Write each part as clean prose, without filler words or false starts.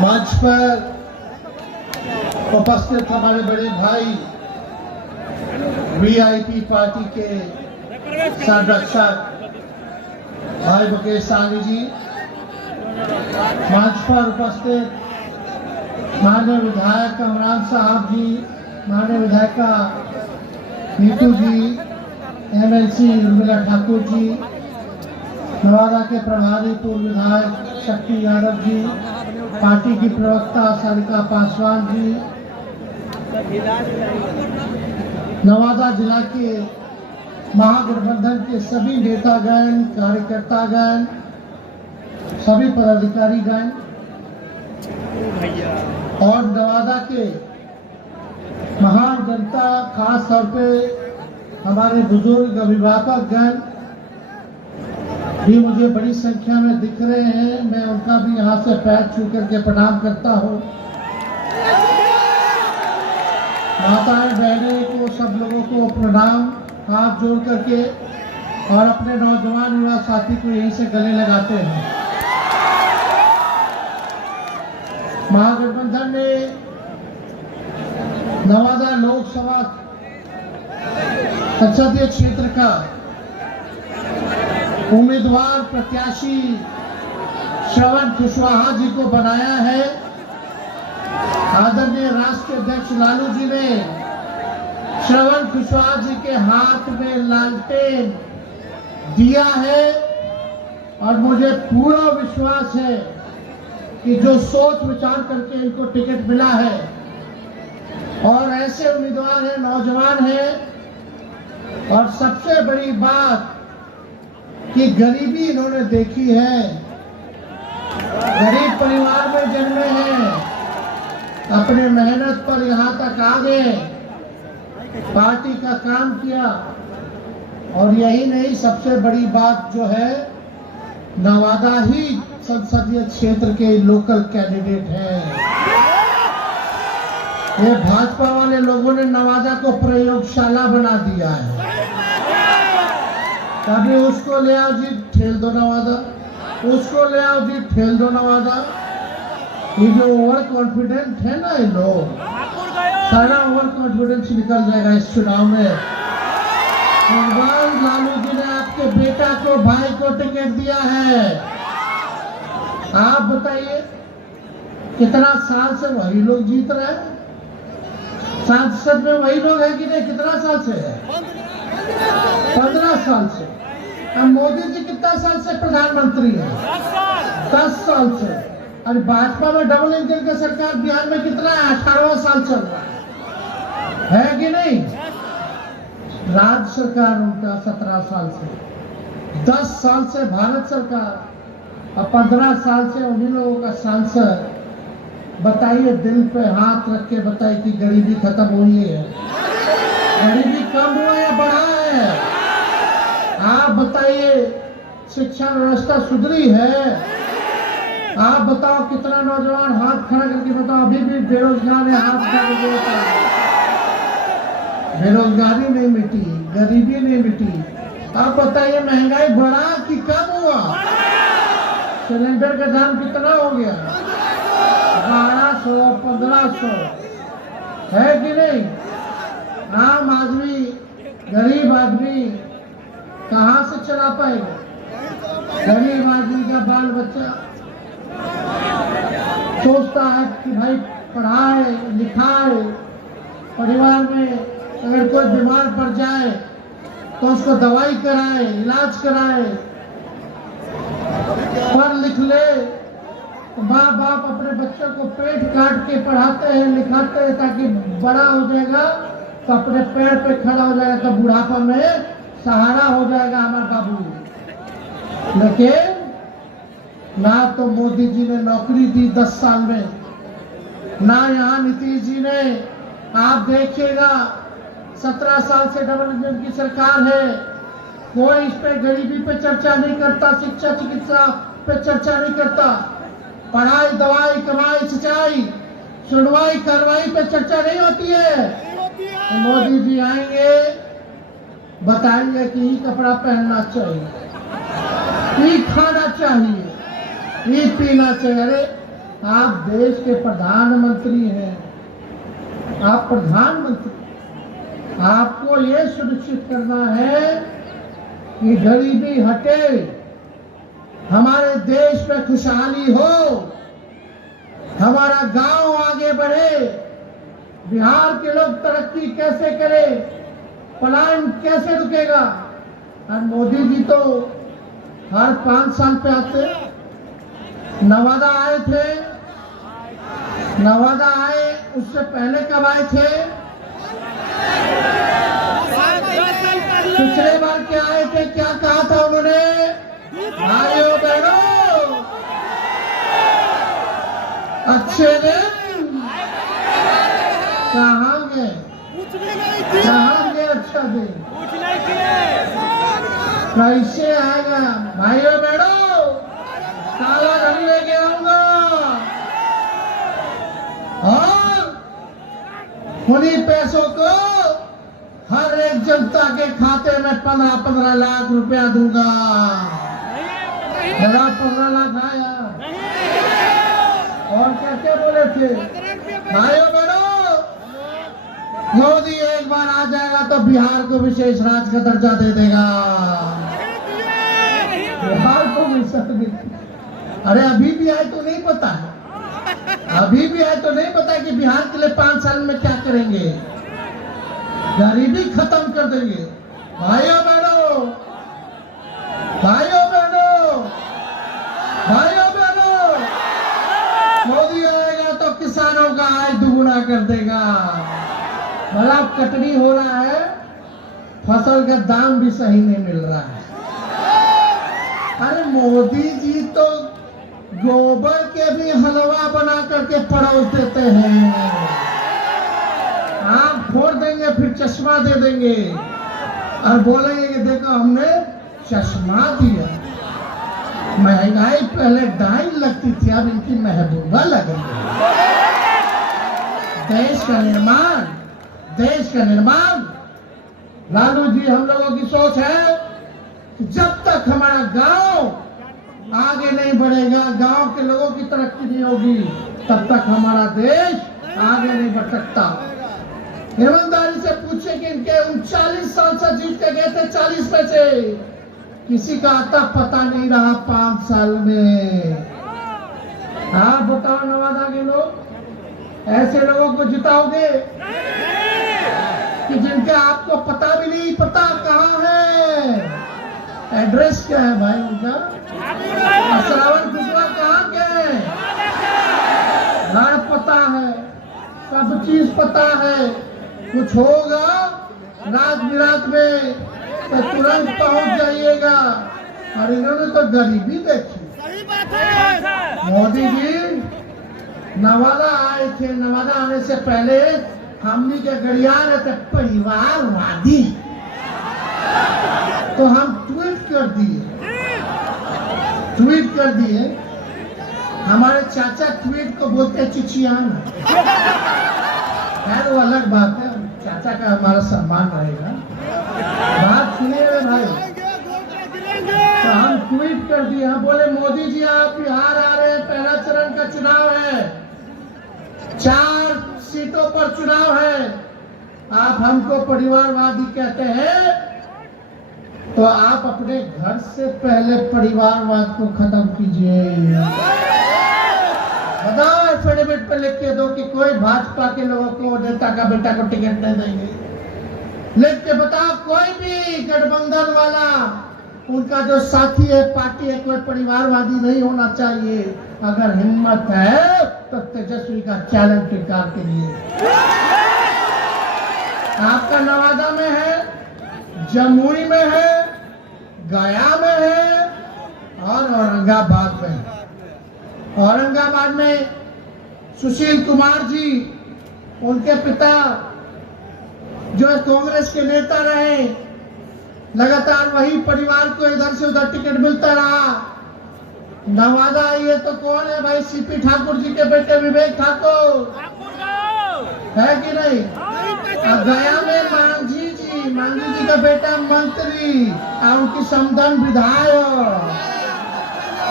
मंच पर उपस्थित हमारे बड़े भाई वीआईपी पार्टी के संरक्षक भाई मुकेश सहनी जी, मंच पर उपस्थित माननीय विधायक कमरान साहब जी, माननीय विधायिका नीतू जी, एमएलसी उर्मिला ठाकुर जी, नवादा के प्रभारी पूर्व विधायक शक्ति यादव जी, पार्टी की प्रवक्ता सारिका पासवान जी, नवादा जिला के महागठबंधन के सभी नेतागण, कार्यकर्तागण, सभी पदाधिकारीगण और नवादा के महान जनता, खास तौर पे हमारे बुजुर्ग अभिभावकगण भी मुझे बड़ी संख्या में दिख रहे हैं। मैं उनका भी यहाँ से पैर छू करके प्रणाम करता हूँ। माताएं बहनें को, सब लोगों को प्रणाम हाथ जोड़ करके, और अपने नौजवान युवा साथी को यहीं से गले लगाते हैं। महागठबंधन ने नवादा लोकसभा संसदीय क्षेत्र का उम्मीदवार प्रत्याशी श्रवण कुशवाहा जी को बनाया है। आदरणीय राष्ट्रीय अध्यक्ष लालू जी ने श्रवण कुशवाहा जी के हाथ में लालटेन दिया है, और मुझे पूरा विश्वास है कि जो सोच विचार करके इनको टिकट मिला है, और ऐसे उम्मीदवार हैं, नौजवान हैं, और सबसे बड़ी बात कि गरीबी इन्होंने देखी है, गरीब परिवार में जन्मे हैं, अपने मेहनत पर यहाँ तक आ गए, पार्टी का काम किया, और यही नहीं, सबसे बड़ी बात जो है, नवादा ही संसदीय क्षेत्र के लोकल कैंडिडेट हैं। ये भाजपा वाले लोगों ने नवादा को प्रयोगशाला बना दिया है। कभी उसको ले आओ जी, ठेल दो नवादा, उसको ले आओ जी, ठेल दो नवादा। ये जो ओवर कॉन्फिडेंट है ना, ये लोग, सारा ओवर कॉन्फिडेंस निकल जाएगा इस चुनाव में। भगवान लालू जी ने आपके बेटा को, भाई को टिकट दिया है। आप बताइए, कितना साल से वही लोग जीत रहे हैं, सांसद में वही लोग हैं कि नहीं? कितना साल से है? 15 साल से। अब मोदी जी कितना साल से प्रधानमंत्री है? 10 साल से। अरे भाजपा में डबल इंजन की सरकार बिहार में कितना है? 18वां साल चल रहा है कि नहीं? राज्य सरकार उनका 17 साल से, 10 साल से भारत सरकार, और 15 साल से उन्हीं लोगों का सांसद। बताइए, दिल पे हाथ रख के बताइए कि गरीबी खत्म हुई है, गरीबी कम हुआ या बढ़ा है? आप बताइए, शिक्षा व्यवस्था सुधरी है? आप बताओ, कितना नौजवान हाथ खड़ा करके बताओ, अभी भी बेरोजगार है, हाथ खड़ा करके बताओ। बेरोजगारी नहीं मिटी, गरीबी नहीं मिटी। आप बताइए, महंगाई बढ़ा कि कम हुआ? सिलेंडर का दाम कितना हो गया? 1200, 1500 है कि नहीं? आम आदमी, गरीब आदमी कहाँ से चला पाएगा? गरीब आदमी का बाल बच्चा सोचता है कि भाई पढ़ाए लिखाए, परिवार में अगर कोई बीमार पड़ जाए तो उसको दवाई कराए, इलाज कराए, पढ़ लिख ले। माँ बाप अपने बच्चों को पेट काट के पढ़ाते हैं, लिखाते हैं, ताकि बड़ा हो जाएगा तो अपने पैर पे खड़ा हो जाएगा, तो बुढ़ापा में सहारा हो जाएगा हमारा बाबू। लेकिन ना तो मोदी जी ने नौकरी दी 10 साल में, ना यहाँ नीतीश जी ने। आप देखिएगा, 17 साल से डबल इंजन की सरकार है, कोई इस पे गरीबी पे चर्चा नहीं करता, शिक्षा चिकित्सा पे चर्चा नहीं करता, पढ़ाई दवाई कमाई सिंचाई सुनवाई कार्रवाई पे चर्चा नहीं होती है। तो मोदी जी आएंगे, बताएंगे कि ये कपड़ा पहनना चाहिए, ये खाना चाहिए, ये पीना चाहिए। अरे आप देश के प्रधानमंत्री हैं, आप प्रधानमंत्री, आपको ये सुनिश्चित करना है कि गरीबी हटे, हमारे देश में खुशहाली हो, हमारा गांव आगे बढ़े, बिहार के लोग तरक्की कैसे करें, पलायन कैसे रुकेगा। और मोदी जी तो हर 5 साल पे आते, नवादा आए थे, नवादा आए, उससे पहले कब आए थे? पिछले बार क्या आए थे, क्या कहा था उन्होंने? भाइयों बहनों, अच्छे दिन कहाँ गए, कहाँ गए अच्छा दिन, कैसे आएगा? भाइयों बहनों, काला धन लेके आऊंगा और उन्हीं पैसों को हर एक जनता के खाते में 15-15 लाख रुपया दूंगा। 15 लाख आया और क्या बोले थे? भाइयों बहनों, मोदी एक बार आ जाएगा तो बिहार को विशेष राज्य का दर्जा दे देगा। बिहार को अरे अभी भी आए तो नहीं पता है, अभी भी आए तो नहीं पता कि बिहार के लिए 5 साल में क्या करेंगे। गरीबी खत्म कर देंगे। भाइयों बहनों, भाइयों बहनों, भाइयों बहनों, मोदी आएगा तो किसानों का आय दुगुना कर देगा। भला कटनी हो रहा है, फसल का दाम भी सही नहीं मिल रहा है। अरे मोदी जी तो गोबर के भी हलवा बना करके परोस देते हैं। आँख फोड़ देंगे, फिर चश्मा दे देंगे और बोलेंगे कि देखो हमने चश्मा दिया। महंगाई पहले 2.5 लगती थी, अब इनकी महबूबा लगेगी। देश का निर्माण, देश का निर्माण, लालू जी, हम लोगों की सोच है कि जब तक हमारा गांव आगे नहीं बढ़ेगा, गांव के लोगों की तरक्की नहीं होगी, तब तक हमारा देश आगे नहीं बढ़ सकता। ईमानदारी से पूछे कि इनके 39 साल से जीत के गए थे 40 में से किसी का आता पता नहीं रहा 5 साल में। आप बताओ नवादा के लोग, ऐसे लोगों को जिताओगे कि जिनके आपको पता भी नहीं पता कहाँ है, एड्रेस क्या है भाई उनका, श्रावण कुशवाहा कहाँ के हैं, घर पता है, सब चीज पता है। कुछ होगा रात बिरात में तो तुरंत पहुंच जाइएगा। और इन्होंने तो गरीबी देखी। मोदी जी नवादा आए थे, नवादा आने से पहले हमनी के गड़िया रहते परिवारवादी, तो हम ट्वीट कर दिए। हमारे चाचा ट्वीट को बोलते हैं चिचियाना। खैर वो अलग बात है, चाचा का हमारा सम्मान रहेगा। बात सुनिए भाई, तो हम ट्वीट कर दिए, हम बोले मोदी जी आप बिहार आ रहे हैं, पहला चरण का चुनाव है, 4 सीटों पर चुनाव है, आप हमको परिवारवादी कहते हैं, तो आप अपने घर से पहले परिवारवाद को खत्म कीजिए। बताओ एफिडेविट पे लिख के दो कि कोई भाजपा के लोगों को, नेता का बेटा को टिकट नहीं देंगे। लिख के बताओ कोई भी गठबंधन वाला, उनका जो साथी है, पार्टी है, कोई परिवारवादी नहीं होना चाहिए। अगर हिम्मत है तो तेजस्वी का चैलेंज स्वीकार करिए। आपका नवादा में है, जमुई में है, गया में है और औरंगाबाद में है। औरंगाबाद में सुशील कुमार जी, उनके पिता जो कांग्रेस के नेता रहे, लगातार वही परिवार को इधर से उधर टिकट मिलता रहा। नवादा आइए तो कौन है भाई? सीपी ठाकुर जी के बेटे विवेक ठाकुर है कि नहीं? गया में मांझी जी का बेटा मंत्री और उनकी समधन विधायक।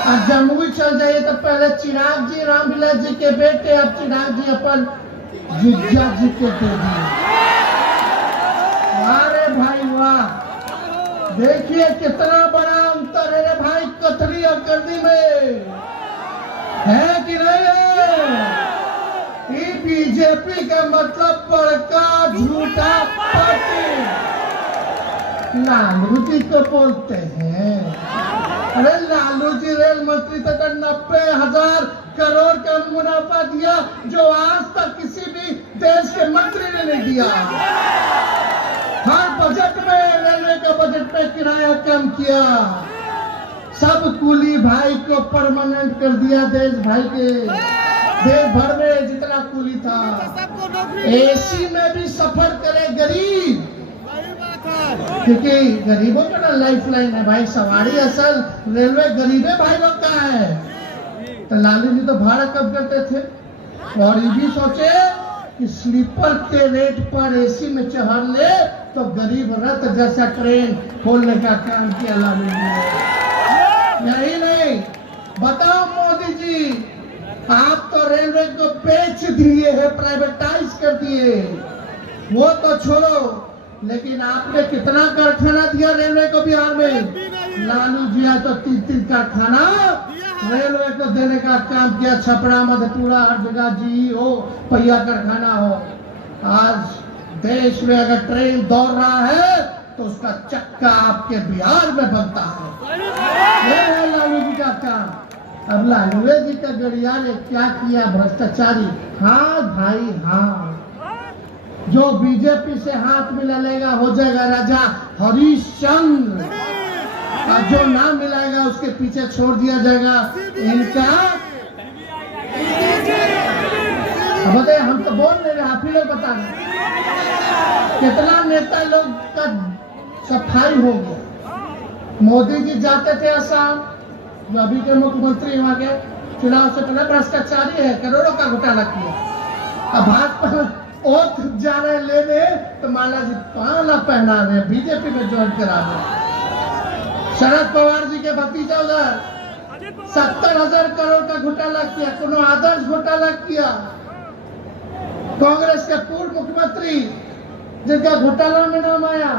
और जमुई चल जाइए तो पहले चिराग जी रामविलास जी के बेटे, अब चिराग जी अपन जिज्जा जी के दे दिए। अरे भाई वाह, देखिए कितना बड़ा अंतर है रे भाई कथरी और कर्दी में, है कि नहीं है? ये बीजेपी का मतलब बड़का झूठा पार्टी। लालू जी को बोलते हैं, अरे लालू जी रेल मंत्री तक 90,000 करोड़ का मुनाफा दिया जो आज तक किसी भी देश के मंत्री ने नहीं दिया। हर बजट में रेलवे का बजट में किराया कम किया, सब कुली भाई को परमानेंट कर दिया। देश भाई के देश भर में जितना कुली था, एसी में भी सफर करे गरीब, क्योंकि गरीबों का ना लाइफ लाइन है भाई। सवारी असल रेलवे गरीबे भाई लोग का है। तो लालू जी तो भाड़ा कम करते थे और ये भी सोचे कि स्लीपर के रेट पर एसी में चढ़ ले तो गरीब रथ जैसा ट्रेन खोलने का काम किया लालू जी ने। यही नहीं, बताओ मोदी जी, आप तो रेलवे को बेच दिए है, प्राइवेटाइज कर दिए, वो तो छोड़ो, लेकिन आपने कितना कारखाना दिया रेलवे को बिहार में? लालू जी तो 3-3 कारखाना रेलवे को देने का काम किया। छपरा, मधेपुरा, हर जगह जी हो, पहिया कारखाना हो। आज देश में अगर ट्रेन दौड़ रहा है तो उसका चक्का आपके बिहार में बनता है। ये है लालू जी का काम। अब लालू जी का गड़िया ने क्या किया? भ्रष्टाचारी। हाँ भाई हाँ, जो बीजेपी से हाथ मिला लेगा हो जाएगा राजा हरिश्चंद्र, और जो ना मिलाएगा उसके पीछे छोड़ दिया जाएगा इनका। बताइए, हम तो बोल रहे हैं, आप ही लोग बता रहे कितना नेता लोग का सफाई हो गया। मोदी जी जाते थे असम, जो अभी के मुख्यमंत्री वहां के चुनाव से पहले भ्रष्टाचारी है, करोड़ों का घोटाला किया। अब भाजपा ओथ जा रहे लेने तो माला जी पाला पहना रहे, बीजेपी में ज्वाइन करा रहे। शरद पवार जी के भतीजा उधर 70,000 करोड़ का घोटाला किया, कोनो आदर्श घोटाला किया। कांग्रेस के पूर्व मुख्यमंत्री जिनका घोटाला में नाम आया,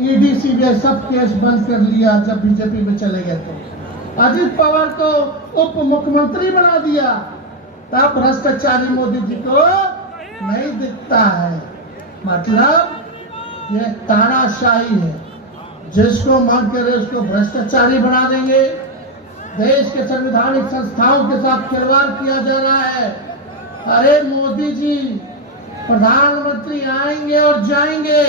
ईडी सीबीआई सब केस बंद कर लिया जब बीजेपी में चले गए। तो अजित पवार को उप मुख्यमंत्री बना दिया, तब भ्रष्टाचारी मोदी जी को नहीं दिखता है। मतलब ये तानाशाही है, जिसको मन करे उसको भ्रष्टाचारी बना देंगे। देश के संवैधानिक संस्थाओं के साथ खिलवाड़ किया जा रहा है। अरे मोदी जी, प्रधानमंत्री आएंगे और जाएंगे,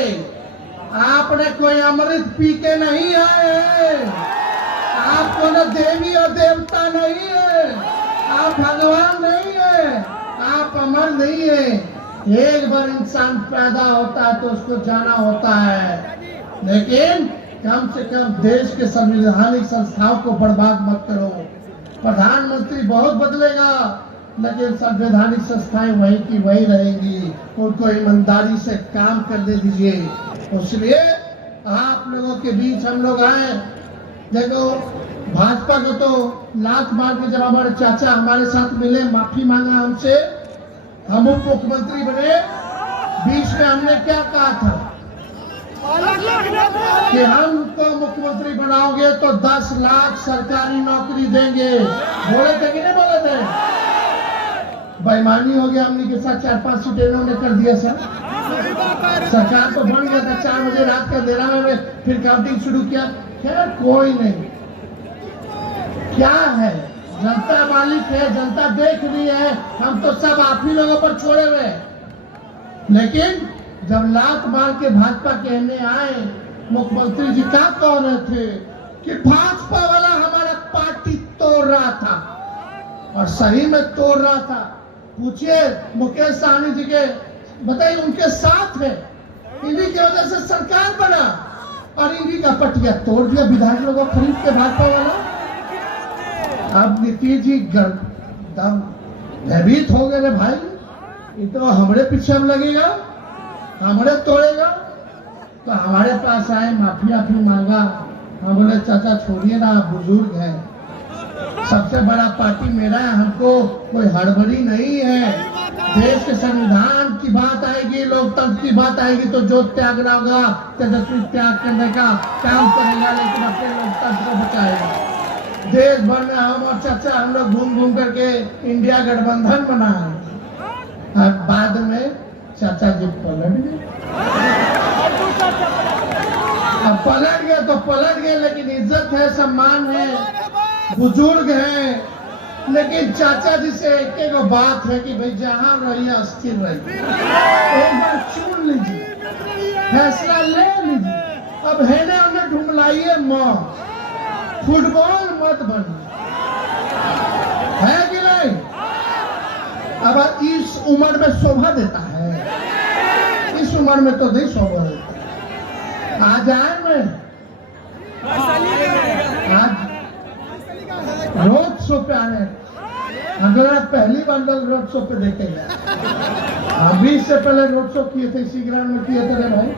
आपने कोई अमृत पी के नहीं आए हैं। आप कोई देवी और देवता नहीं है, आप भगवान नहीं है, आप अमर नहीं है। एक बार इंसान पैदा होता है तो उसको जाना होता है, लेकिन कम से कम देश के संवैधानिक संस्थाओं को बर्बाद मत करो। प्रधानमंत्री बहुत बदलेगा, लेकिन संवैधानिक संस्थाएं वही की वही रहेंगी। उनको ईमानदारी से काम करने दीजिए। इसलिए आप लोगों के बीच हम लोग आए। देखो, भाजपा को तो लात मार के जब हमारे चाचा हमारे साथ मिले, माफी मांगा हमसे, हम उप मुख्यमंत्री बने, बीच में हमने क्या कहा था कि हमको मुख्यमंत्री बनाओगे तो 10 लाख सरकारी नौकरी देंगे। बोले थे कि नहीं बोले थे? बेईमानी हो गया, हमने के साथ 4-5 सीटें इन्होंने कर दिया। सर सरकार तो बन गया था, 4 बजे रात का देरा में फिर काउंटिंग शुरू किया। खैर कोई नहीं, क्या है, जनता मालिक है, जनता देख रही है, हम तो सब आप ही लोगों पर छोड़े हुए। लेकिन जब लात मार के भाजपा कहने आए, मुख्यमंत्री जी क्या कह रहे थे कि भाजपा वाला हमारा पार्टी तोड़ रहा था, और सही में तोड़ रहा था। पूछिए मुकेश सहनी जी के, बताइए उनके साथ है, इन्हीं की वजह से सरकार बना, और इन्हीं का पटिया तोड़ दिया विधायक लोगों खरीद के भाजपा वाला। अब नीतीश जी दम भयभीत हो गए भाई, ये तो हमारे पीछे हम लगेगा, हमारे तोड़ेगा। तो हमारे पास आए, माफी मांगा। हम बोले चाचा छोड़िए ना, आप बुजुर्ग हैं, सबसे बड़ा पार्टी मेरा है, हमको कोई हड़बड़ी नहीं है। देश के संविधान की बात आएगी, लोकतंत्र की बात आएगी तो जो त्यागना होगा तेजस्वी त्याग करने का काम करेगा, लेकिन अपने लोकतंत्र को बचाएगा। देश भर में हम और चाचा हम लोग घूम घूम करके इंडिया गठबंधन बनाए और बाद में चाचा जी पलट गए। अब पलट गए तो पलट गए, लेकिन इज्जत है, सम्मान है, बुजुर्ग है। लेकिन चाचा जी से एक बात है कि भाई जहां रहिए अस्थिर रहिए, एक बार चुन लीजिए, फैसला ले लीजिए। अब है ना हमने ढूंढलाइए मौत, फुटबॉल मत बनिए, है कि नहीं? अब इस उम्र में शोभा देता है, इस उम्र में तो नहीं शोभा देता। आज आए मैं आज रोड शो पे आए, अगर आप पहली बार लोग रोड शो पे देखेंगे, अभी से पहले रोड शो किए थे, इसी ग्राउंड में किए थे भाई,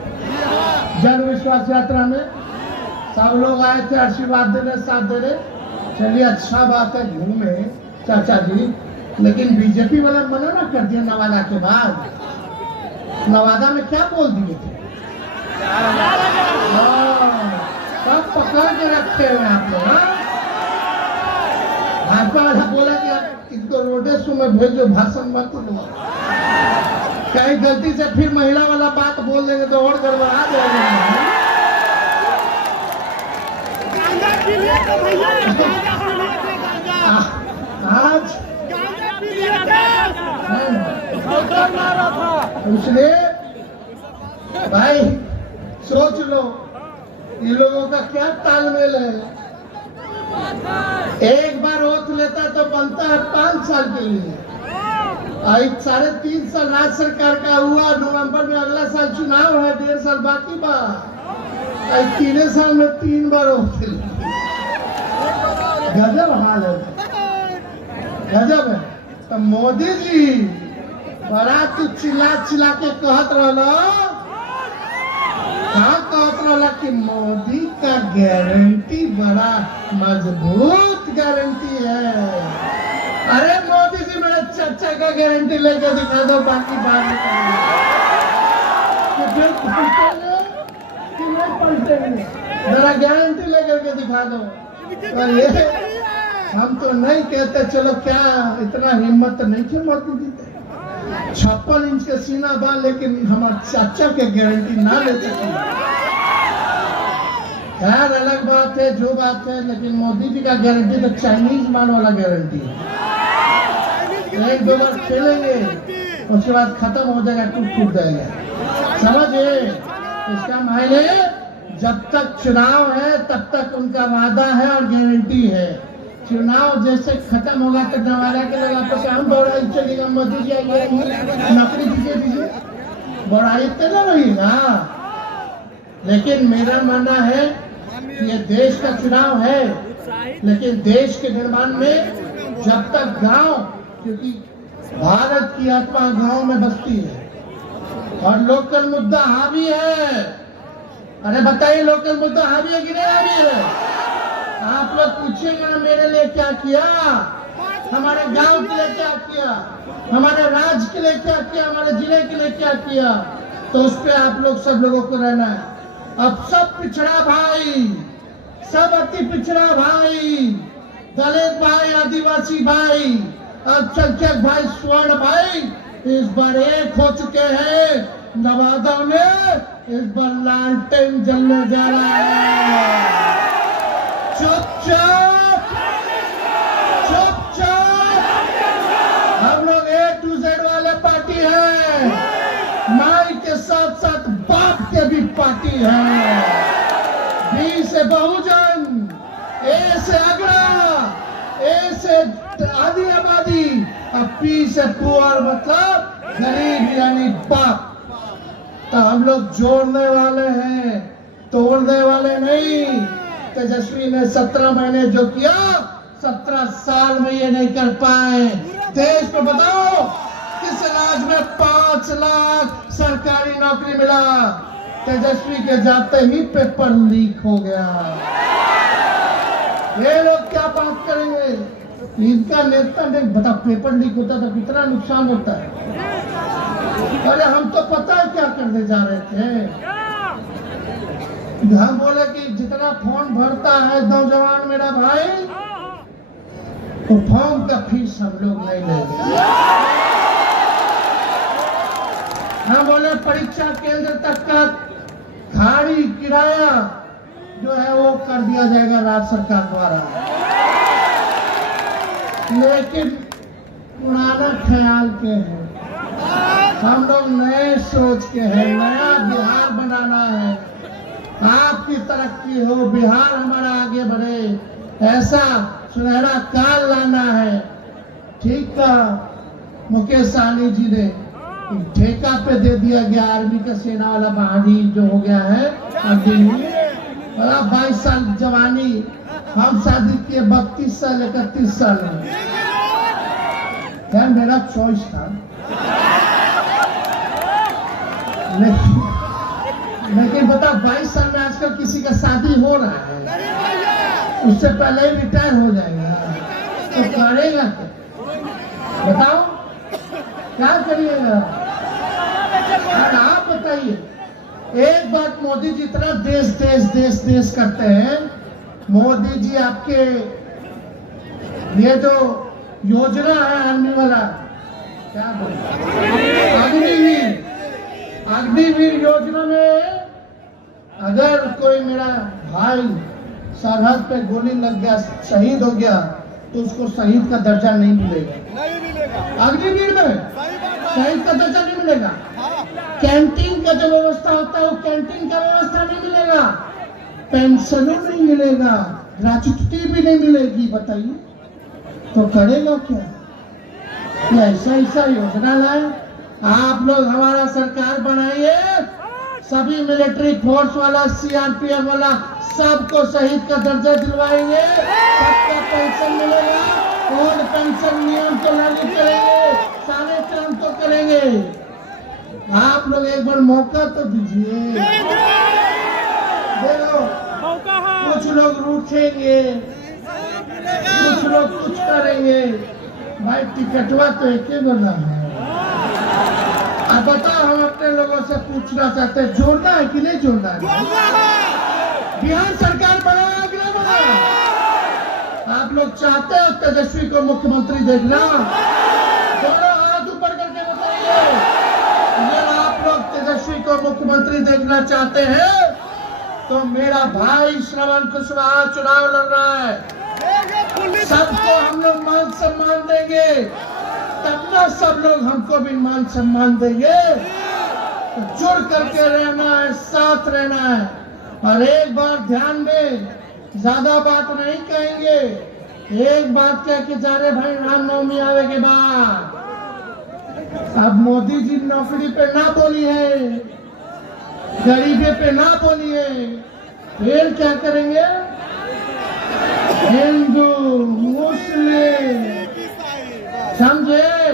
जन विश्वास यात्रा में सब लोग आए थे आशीर्वाद देने, साथ देने। चलिए अच्छा बात है, घूमे चाचा जी, लेकिन बीजेपी वाला मना ना कर दिया नवादा के बाद। नवादा में क्या बोल दिए थे? सब पकड़ के रखे हुए आप लोग। भाजपा वाला बोला कि आप इनको रोडेशो में भेजो, भाषण मत दो, कहीं गलती से फिर महिला वाला बात बोल देंगे तो और गड़बड़ा जाएगा। आज इसलिए भाई सोच लो, इन लोगों का क्या तालमेल है। एक बार ओथ लेता तो बनता है 5 साल के लिए। 3.5 साल राज्य सरकार का हुआ, नवंबर में अगला साल चुनाव है, 1.5 साल बाकी बा। 3 साल में 3 बार ओथ ले, गजब हाल है, गजब है। तो मोदी जी बड़ा तू चिल्ला चिल्ला के कहत रहलो, कहत रहला कि मोदी का गारंटी बड़ा मजबूत गारंटी है। अरे मोदी जी मेरे चाचा का गारंटी लेके दिखा दो, बाकी बात नहीं पलटेंगे, जरा गारंटी लेकर के दिखा दो। और ये हम तो नहीं कहते, चलो क्या इतना हिम्मत नहीं थे मोदी जी, 56 इंच के सीना बा, लेकिन हमारे चाचा के गारंटी ना ले सके। यार अलग बात है, जो बात है, लेकिन मोदी जी का गारंटी तो चाइनीज मान वाला गारंटी है। 1-2 बार खेलेंगे, उसके बाद खत्म हो जाएगा, टूट जाएगा, समझे? इसका मायने जब तक चुनाव है तब तक उनका वादा है और गारंटी है। चुनाव जैसे खत्म होगा तो नवादा के लोग आपको काम बढ़ाई चलेगा, मोदी जी आइए नौकरी दीजिए, बढ़ाई तो ना रहीगा। लेकिन मेरा मानना है कि ये देश का चुनाव है, लेकिन देश के निर्माण में जब तक गांव, क्योंकि भारत की आत्मा गांव में बसती है और लोकल मुद्दा हावी है। अरे बताइए, लोकल मुद्दा हावी है कि नहीं हावी है? आप लोग पूछेंगे ना मेरे लिए क्या किया, हमारे गांव के लिए क्या किया, हमारे राज्य के लिए क्या किया, हमारे जिले के लिए क्या किया, तो उस पे आप लोग सब लोगों को रहना है। अब सब पिछड़ा भाई, सब अति पिछड़ा भाई, दलित भाई, आदिवासी भाई, अल्पसंख्यक भाई, स्वर्ण भाई इस बार एक हो चुके हैं। नवादा में इस बार लालटेन जलने जा रहा है। चुपचाप हम लोग A to Z वाले पार्टी है, माई के साथ साथ बाप के भी पार्टी है। B से बहुजन, A से अगड़ा, A से आदि आबादी, अब P से पुअर मतलब गरीब यानी बाप। तो हम लोग जोड़ने वाले हैं, तोड़ने वाले नहीं। तेजस्वी ने 17 महीने जो किया, 17 साल में ये नहीं कर पाए। देश में बताओ किस राज्य में 5 लाख सरकारी नौकरी मिला? तेजस्वी के जाते ही पेपर लीक हो गया। ये लोग क्या बात करेंगे? इनका नेता नहीं बता, पेपर लीक होता तो कितना नुकसान होता है। अरे हम तो पता है क्या करने जा रहे थे। हम बोले कि जितना फॉर्म भरता है नौजवान मेरा भाई, वो फॉर्म का फीस हम लोग नहीं लेंगे। हम बोले परीक्षा केंद्र तक का खाड़ी किराया जो है वो कर दिया जाएगा राज्य सरकार द्वारा। लेकिन पुराना ख्याल के हैं, हम लोग नए सोच के हैं। नया बिहार बनाना है, आपकी तरक्की हो, बिहार हमारा आगे बढ़े, ऐसा सुनहरा काल लाना है। ठीक था, मुकेश सहनी जी ने ठेका पे दे दिया गया आर्मी का सेना वाला बहाली जो हो गया है। अग्निवीर 22 साल जवानी, हम शादी किए 32 साल 31 साल में। यार मेरा चॉइस था, लेकिन बता 22 साल में आजकल किसी का शादी हो रहा है, उससे पहले ही रिटायर हो जाएगा, तो करेगा क्या? बताओ क्या करिएगा? आप बताइए। एक बात, मोदी जी इतना देश देश देश देश करते हैं। मोदी जी आपके ये जो योजना है आर्मी वाला, क्या बोले, अग्निवीर योजना में अगर कोई मेरा भाई सरहद पे गोली लग गया, शहीद हो गया, तो उसको शहीद का दर्जा नहीं मिलेगा। अग्निवीर में शहीद का दर्जा नहीं मिलेगा। कैंटीन का जो व्यवस्था होता है वो कैंटीन का व्यवस्था नहीं मिलेगा, पेंशनों नहीं मिलेगा, ग्रेच्युटी भी नहीं मिलेगी। बताइए तो करेगा क्या? ऐसा ऐसा योजना लाए आप लोग, हमारा सरकार बनाइए, सभी मिलिट्री फोर्स वाला, सीआरपीएफ वाला, सबको शहीद का दर्जा दिलवाएंगे, सबका पेंशन मिलेगा, और पेंशन नियम को लागू करेंगे, सारे काम तो करेंगे। आप लोग एक बार मौका तो दीजिए। देखो कुछ लोग रूठेंगे, कुछ लोग कुछ करेंगे, भाई टिकटवा तो एक ही बना है। अब बताओ, हम अपने लोगों से पूछना चाहते हैं, जोड़ना है कि नहीं जोड़ना है? बिहार सरकार बनाया कि नहीं बनाया? आप लोग चाहते हो तेजस्वी को मुख्यमंत्री देखना? दोनों हाथ ऊपर करके बताइए, अगर आप लोग तेजस्वी को मुख्यमंत्री देखना चाहते हैं तो मेरा भाई श्रवण कुशवाहा चुनाव लड़ रहा है। सबको हम लोग मान सम्मान देंगे, तब ना सब लोग हमको भी मान सम्मान देंगे। तो जुड़ करके रहना है, साथ रहना है। और एक बार ध्यान में, ज्यादा बात नहीं कहेंगे, एक बात कह के जा रहे भाई, रामनवमी आवे के बाद अब मोदी जी नौकरी पे ना बोली है, गरीबी पे ना बोली है, फिर क्या करेंगे? हिंदू मुस्लिम समझे,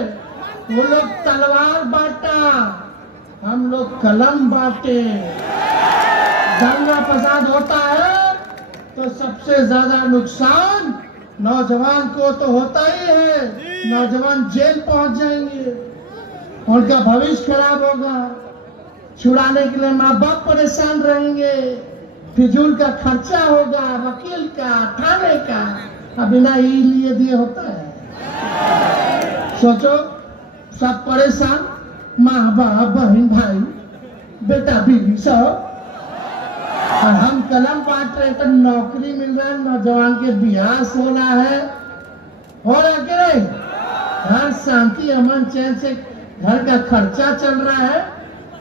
वो लोग तलवार बांटा, हम लोग कलम बांटे। दंगा फसाद होता है तो सबसे ज्यादा नुकसान नौजवान को तो होता ही है। नौजवान जेल पहुंच जाएंगे, उनका भविष्य खराब होगा, छुड़ाने के लिए माँ बाप परेशान रहेंगे, फिजूल का खर्चा होगा, वकील का, थाने का, अब बिना ही लिए दिए होता है। सोचो, सब परेशान, माँ बाप, बहन भाई, बेटा बीवी सब, और हम कलम बांट रहे तो नौकरी मिल रहा है, नौजवान के ब्याह होना है, हो रहा कि नहीं? हर शांति अमन चैन से घर का खर्चा चल रहा है,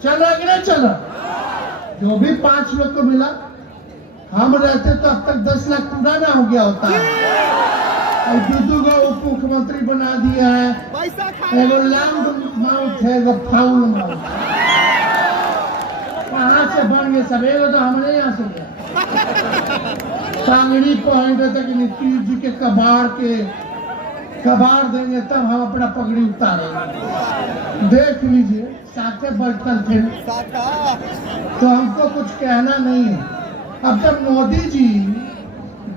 चल रहा कि नहीं चल रहा? जो भी 5 लोग को मिला, हम रहते तो अब तक 10 लाख पूरा ना हो गया होता है। और दूधू को उप मुख्यमंत्री बना दिया है, एगो लैंड माउथ है, एगो फाउल माउथ। कहाँ से बन गए सब? एगो तो हमने यहाँ से गया, पांगड़ी पहन रहे थे कि नीतीश जी के कबाड़ देंगे तब हम अपना पगड़ी उतारेंगे। देख लीजिए, साथे बैठल थे तो हमको कुछ कहना नहीं है। अब जब मोदी जी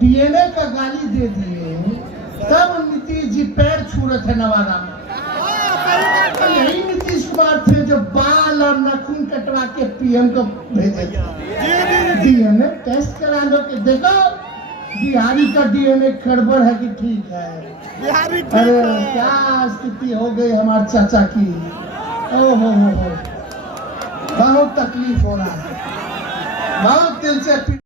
डीएनए का गाली दे दिए, तब नीतीश जी पैर छू रहे थे नवादा में। यही नीतीश कुमार थे जो बाल और नाखून कटवा के पीएम को भेजे थे। डीएनए टेस्ट करा लो कि देखो बिहारी का डीएनए गड़बड़ है कि ठीक है। अरे क्या स्थिति हो गई हमारे चाचा की। ओहो हो, बहुत तकलीफ हो रहा है, बहुत दिल से